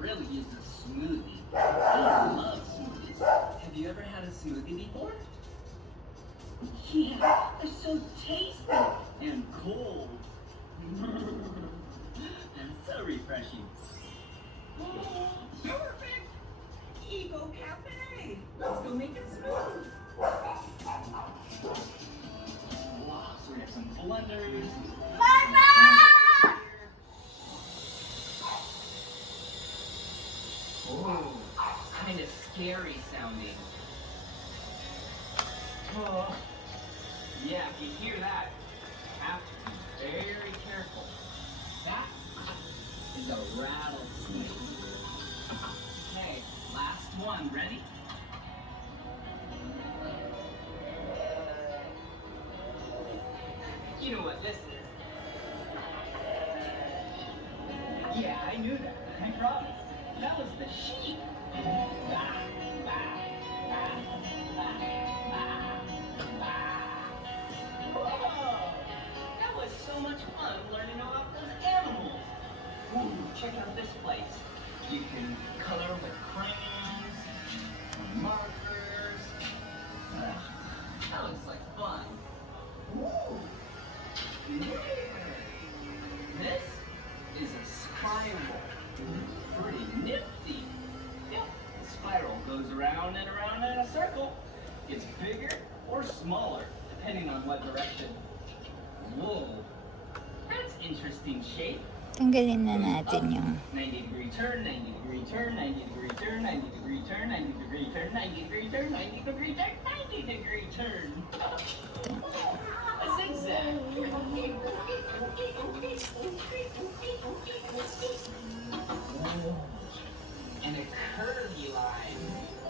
really is a smoothie. I love smoothies. Have you ever had a smoothie before? Yeah, they're so tasty and cold. And so refreshing. Perfect! Eco Cafe! Let's go make it smooth. Wow, so we have some blenders. Mama! Oh, kind of scary sounding. Oh, yeah, if you hear that, you have to be very careful. That is a rattlesnake. Okay, last one. Ready? You know what this is. Yeah, I knew that. I promise. That was the sheep. Bah, bah, bah, bah, bah, bah. Whoa! That was so much fun learning about those animals. Ooh, check out this place. You can color with crayons, or markers. That looks like fun. Ooh! This is a spiral. Pretty nifty. Yep, the spiral goes around and around in a circle. It's bigger or smaller, depending on what direction. Whoa, that's interesting shape. Tanggalin na natin yung 90-degree turn, 90-degree turn, 90-degree turn, 90-degree turn, 90-degree turn, 90-degree turn, 90-degree turn, 90-degree turn. A zigzag. And a curvy line.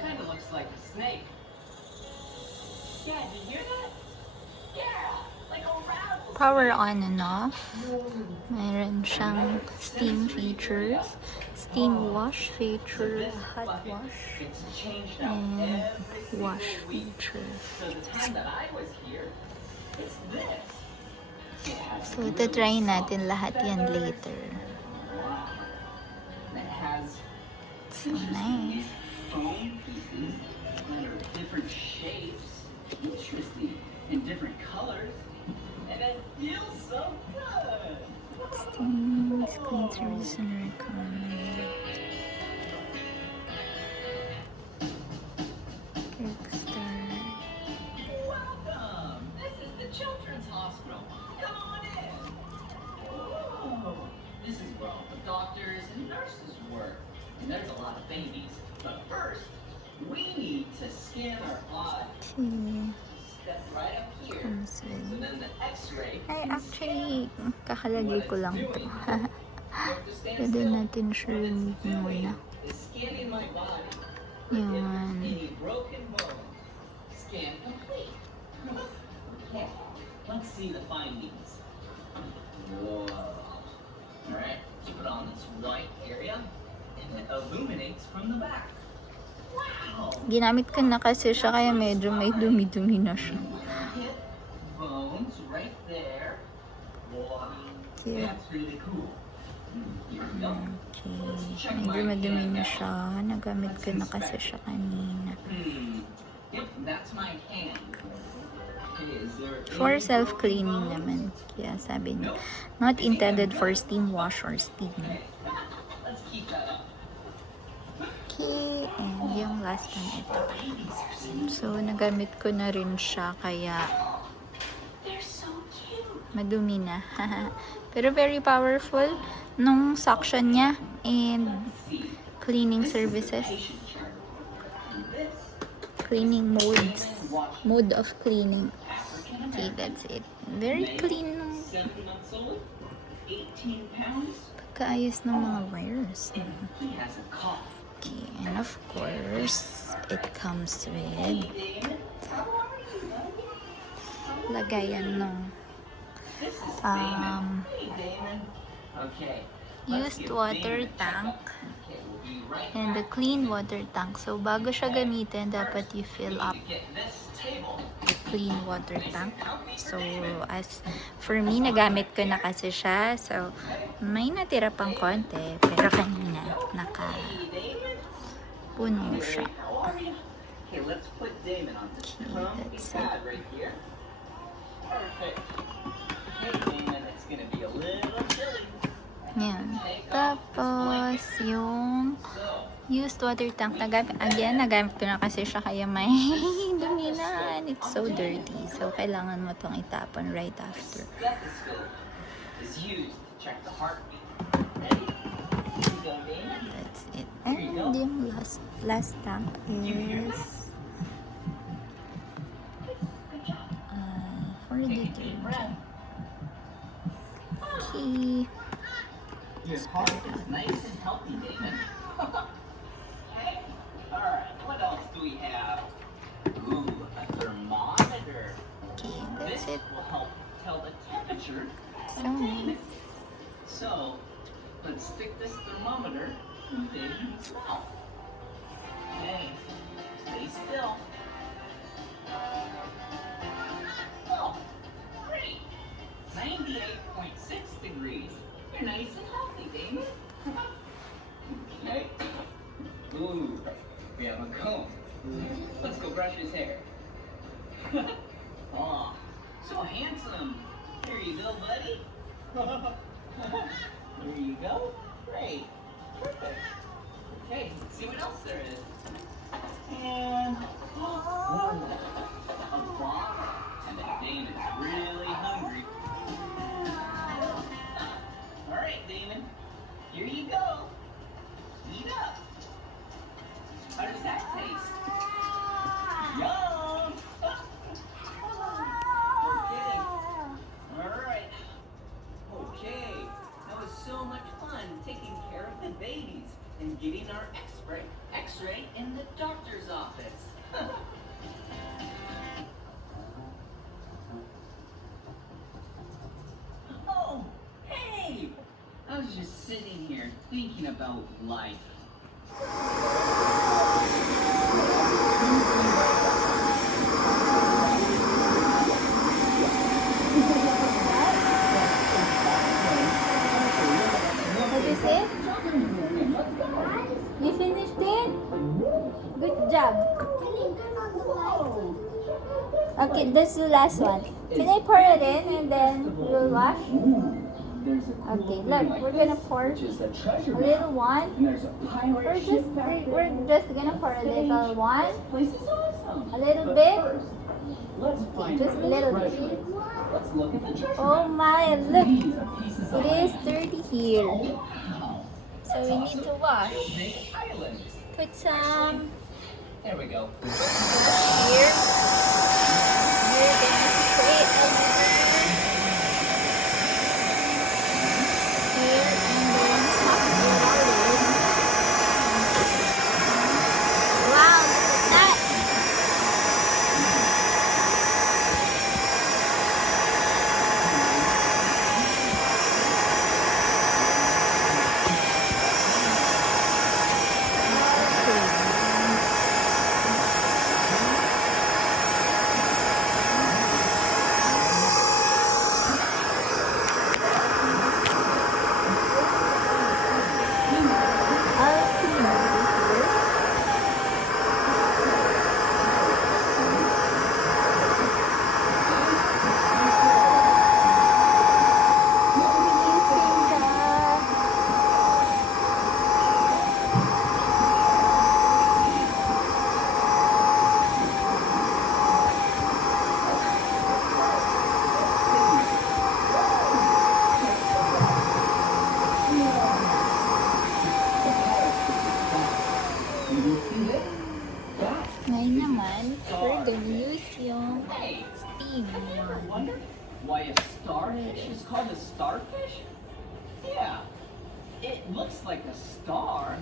Kind of looks like a snake. Dad, did you hear that? Yeah, like a rattlesnake. power on and off. Mayroon siyang steam features, steam wash feature, hot wash, and wash feature. So the time that I was here, it's this. So, itatry natin lahat yan later. It has So nice. foam pieces that are different shapes, interesting, in different colors, and it feels so good. Steam, clean service and recommend. Kickstart. Welcome. This is the Children's Hospital. Come on in. Whoa. This is where all the doctors and nurses work. And there's a lot of babies. But first, we need to scan our eye. See, Step right up here. comes So with. then the X-ray. Ay, can actually, scan kakalagay ko lang to. what it's doing. You have to stand Pwede still. natin siya What it's remove doing muna. is scanning my body. If there's Yun. any broken bones, scan complete. Okay, let's see the findings. Whoa. Alright, let's put on this white area, and it illuminates from the back. Wow! Ginamit ko na kasi siya kaya medyo may dumi-dumi na siya. Hip bones right there. Wow. Cute. That's really cool. Here we go. Okay. Medyo madumi na siya. Nagamit ko na kasi siya kanina. Yep, that's my hand. Okay, is there For any self-cleaning broken naman. bones? Kaya sabi niya, not intended for steam wash or steam. Okay, let's keep that up. Okay, and yung last one ito. So, nagamit ko na rin siya kaya They're so cute. madumi na. Pero very powerful nung suction niya and cleaning services. Patient chart. And this Cleaning modes. watch Mode of cleaning. African Okay, American. that's it. Very clean. 7 months old, 18 pounds, Kaayos ng mga wires. and he has a cough. Okay, and of course, it comes with Hey, Damon. How are you, buddy? lagayan ng This is Damon. um, Hey, Damon. Okay. let's used give water Damon a tank checkup. Okay, we'll be right and the back. clean water tank. So, bago siya gamitin, dapat We i-fill need up. to get this table clean water tank. So, as for me, nagamit ko na kasi siya. So, may natira pang konti. Pero kanina, puno siya. Okay, let's put Damon on this comfy pad right here. Perfect. Hey, Damon, it's gonna be a little chilly. Yan. Tapos, yung used water tank, nagamit ko na kasi siya, kaya may dumi na. And it's so dirty. So, kailangan mo tong itapon right after. Stethoscope is used to check the heartbeat. Ready? Here you go, Damon. That's it. And yung last tank is for detergent. Okay. Your heart is nice and healthy, Damon. Okay. Alright, what else do we have? Ooh, a thermometer. Okay, that's This it. will help tell the temperature So of Damon. nice. So, let's stick this thermometer in Damon's mouth. Okay, stay still. Oh, great. 98.6 degrees. You're nice and healthy, Damon. Okay. Ooh, we have a comb. Let's go brush his hair. Oh, so handsome. Here you go, buddy. There you go. Great. Perfect. Okay, let's see what else there is. And whoa, a bottle. And the Damon's really hungry. All right, Damon. Here you go. Eat up. How does that taste? Yum. Okay. All right. Okay. That was so much fun taking care of the babies and getting our X-ray in the doctor's office. Oh, hey! I was just sitting here thinking about life. What is it? You finished it? Good job. Okay, that's the last one. Can I pour it in and then we'll wash? Okay, look, we're gonna pour a little one. We're just gonna pour a little one. A little bit. Okay, just a little bit. Oh my, look. It is dirty here. So we need to wash. Put some There we go. here. We're gonna spray a little here and then some water. Wow, look at that. Ngayon naman, we're gonna use yung steam one. Wonder why a starfish is called a starfish? Yeah, it looks like a star.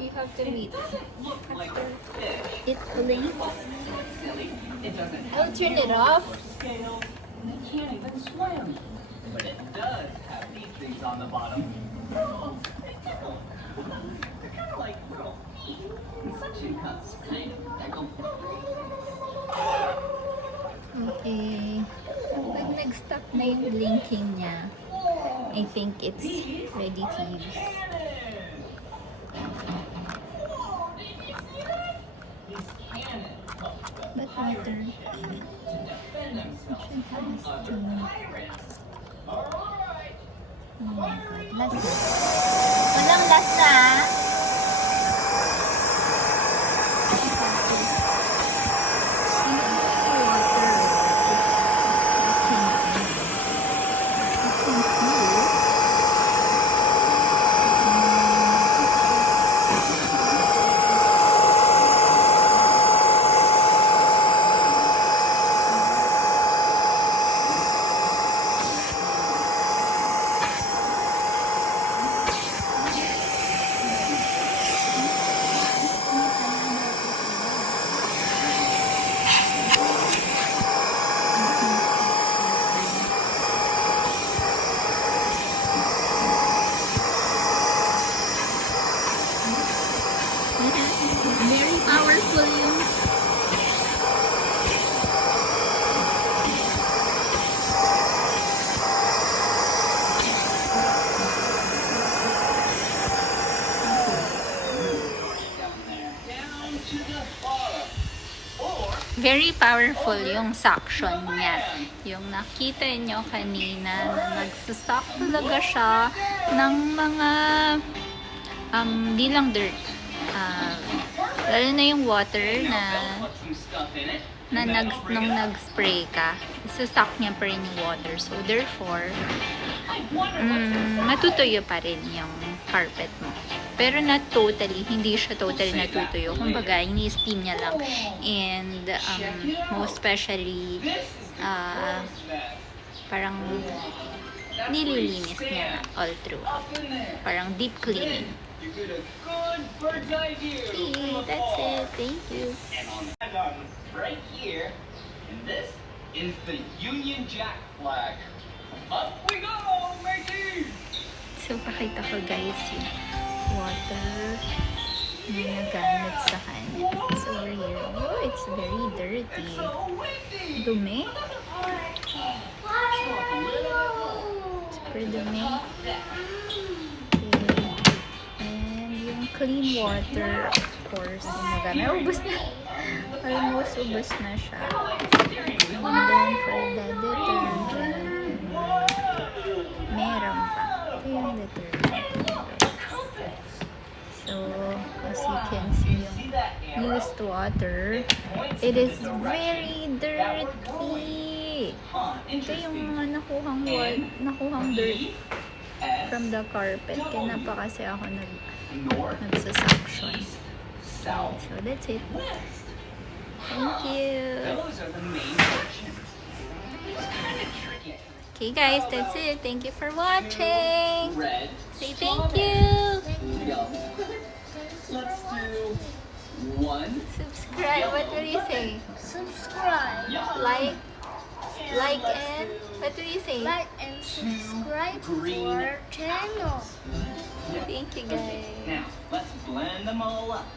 You have to It wait. doesn't look like a fish. It blinks. It's silly. It doesn't I'll have turn it gills off. or scales, and it can't even swim. But it does have these things on the bottom. Oh, they tickle. They're kind of like little feet. Suction cups, kind of. That go. na yung blinking niya. I think it's ready to use. But water should have a steam. Oh my god, last na. Walang last na ah. Very powerful yung suction niya. Yung nakita nyo kanina na nagsusuck talaga siya ng mga di lang dirt. Lalo na yung water nung nag-spray ka, isusuck niya pa rin yung water. So, therefore, matutuyo pa rin yung carpet mo. Pero not totally, hindi siya totally natutuyo. Kumbaga, ini-steam niya lang. And, most especially, parang nililinis niya all through. Parang deep cleaning. Okay, that's it. Thank you. Right here, and this is the Union Jack flag. Up we go, matey! So, pakita ko guys yung water na nagamit sa kanya. It's over here. Oh, it's very dirty. Dumi. Super dumi. Clean water, of course, yung nagamit. Ubus na. Almost ubus na siya. And then, for the detergent, meron pa. Ito yung detergent. So, as you can see, yung used water, it is very dirty. Ito yung mga nakuhang dirt from the carpet. Kaya na pa kasi ako nagsa-suction. So, that's it. Thank you. Okay guys, that's it. Thank you for watching. Say thank you. Let's do one. Subscribe. What will you say? Subscribe. Like and what will you say? Like and subscribe to our channel. Thank you guys. Now, let's blend them all up.